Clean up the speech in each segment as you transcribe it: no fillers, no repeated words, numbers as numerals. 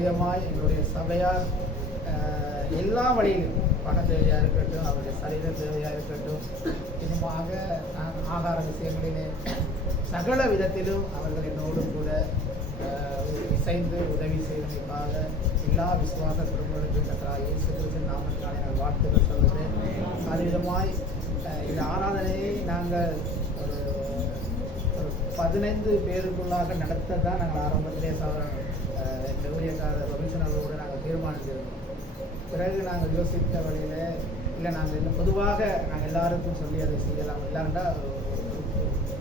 அவ்விதமாய் எங்களுடைய சபையார் எல்லா வழியிலும் பண தேவையாக இருக்கட்டும், அவருடைய சரீர தேவையாக இருக்கட்டும், இன்னுமாக ஆகார விஷயங்களிலே சகல விதத்திலும் அவர்கள் என்னோடு கூட இசைந்து உதவி செய்வதற்காக எல்லா விசுவாச குடும்பங்களுக்கும் கர்த்தராகிய இயேசு கிறிஸ்துவின் நாமத்தினாலே நான் வாழ்த்துக்கள் சொல்கிறேன். அதுவிதமாய் இந்த ஆராதனையை நாங்கள் ஒரு 15 பேருக்குள்ளாக நடத்த தான் நாங்கள் ஆரம்பத்திலே எங்கள் ஊழியக்காரர் ரவிசன் அவர்களோடு நாங்கள் தீர்மானித்திருந்தோம். பிறகு நாங்கள் யோசித்த வழியில் இல்லை, நாங்கள் இன்னும் பொதுவாக நாங்கள் எல்லாருக்கும் சொல்லி அதை செய்யலாம், இல்லாண்டா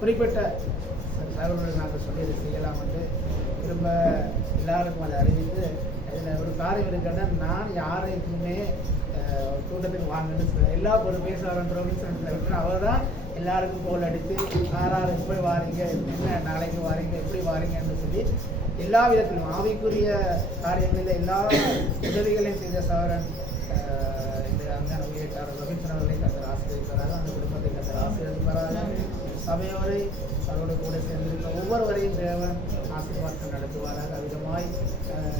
குறிப்பிட்ட சகோதரர்கள் நாங்கள் சொல்லி அதை செய்யலாம் என்று திரும்ப எல்லாருக்கும் அதை அறிவித்து, இதில் ஒரு காரியம் இருக்குன்னா, நான் யாரைக்குமே கூட்டத்துக்கு வாங்கன்னு எல்லா பொறுப்பேசாரன் விட்டு அவர் தான் எல்லாருக்கும் கோல் அடித்து யார் போய் வாரீங்க, என்ன நாளைக்கு வாரீங்க, எப்படி வாரீங்கன்னு சொல்லி எல்லா விதத்திலும் ஆவிக்குரிய காரியங்களில் எல்லா உதவிகளையும் செய்த சகோதரன் இந்த அஞ்ஞான ஊழியக்காரர் ரவீந்திரன் அவர்களை கர்த்தர் ஆசீர்வதிப்பாராக, அந்த குடும்பத்தை கர்த்தர் ஆசீர்வதிப்பாராக, சபையோரை அவரோடு கூட சேர்ந்திருக்க ஒவ்வொருவரையும் தேவன் ஆசீர்வாதம் நடத்துவாராக. அவ்விதமாய்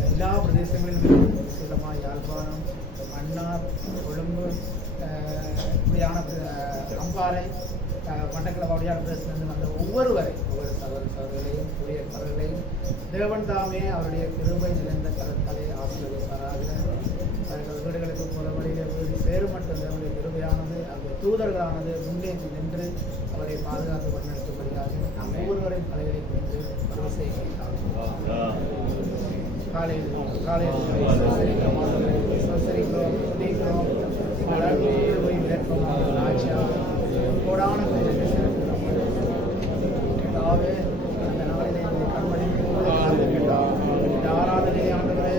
எல்லா பிரதேசங்களிலும் விசேஷமாய் யாழ்ப்பாணம், மன்னார், கொழும்பு, இப்படியான அம்பாறை, மட்டக்களப்பு அப்படியான பிரதேசத்திலிருந்து வந்த ஒவ்வொரு சகோதரர்களையும் ஊழியக்காரர்களையும் தேவன் தாமே அவருடைய கிருபை நிறைந்த கருத்தலை ஆசீர்வதிப்பாராக. அவர்கள் வீடுகளுக்கு போகிற வழியில் வீடு சேரும் மட்டும் தேவனுடைய கிருபையானது, அந்த தூதர்களானது முன்னேற்றி நின்று அவரை பாதுகாத்து வழிநடத்தும்படியாக நாம் ஒவ்வொருவரையும் தலைகளை குறித்து ஒரு செய்கிறோம். காலையில் கோடான கேட்டாவே அந்த நாளிலே கண்மணிக்கு இந்த ஆராதனையை ஆண்டவரே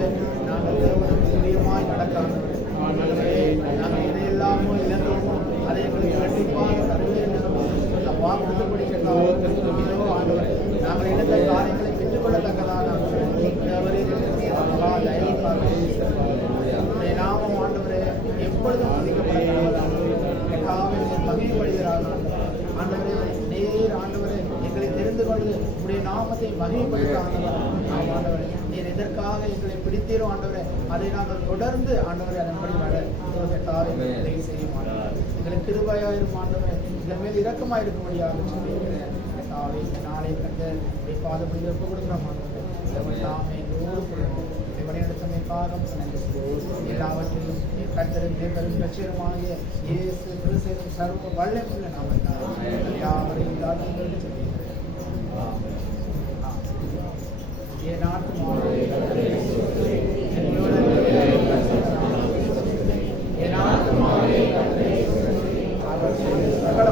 நாங்கள் தேவனுக்கு துரியமாய் நடக்காதவரே, நாங்கள் எதையெல்லாமோ இழந்தோமோ அதை எங்களுக்கு கண்டிப்பாக தருவீர்கள் வாக்குறுதிப்படி கேட்டாவோ ஆண்டவரே, நாங்கள் இழந்த காரியங்களை பெற்றுக்கொள்ளத்தக்கதாக நாமும் ஆண்டவரே எப்பொழுதும் அதிகப்படத்தக்கதாக மகிழ்ப்படுகிறார்கள். ஆண்டவரே நேர் ஆண்டவரே எங்களை தெரிந்து கொண்டு உடைய நாமத்தை மகிழ்ப்படுத்த ஆண்டவரே, நீர் எதற்காக எங்களை பிடித்தீரோ ஆண்டவரே, அதை நாங்கள் தொடர்ந்து ஆண்டவரே அதன்படி வர உதவி செய்யும் ஆண்டவரே, எங்களுக்கு கிருபையாயிரும் ஆண்டவரே, இதன் மேல் இரக்கமாக இருக்கும்படியாக சொல்லியிருக்கிறேன். நாளை கண்டு பாதப்படி ஒப்பு கொடுக்குறோம் ஆண்டவரே, நாமே எங்களோடு வழிநடத்தமைக்காக எல்லாவற்றிலும் கர்த்தருக்கு பெரும் லட்சியமாகிய இயேசு கிறிஸ்துவின் சர்வ வல்லமையுள்ள நாமத்தால் யாவரையும் சொல்லியிருக்கிறேன். என் ஆத்துமாவே அவர் சகல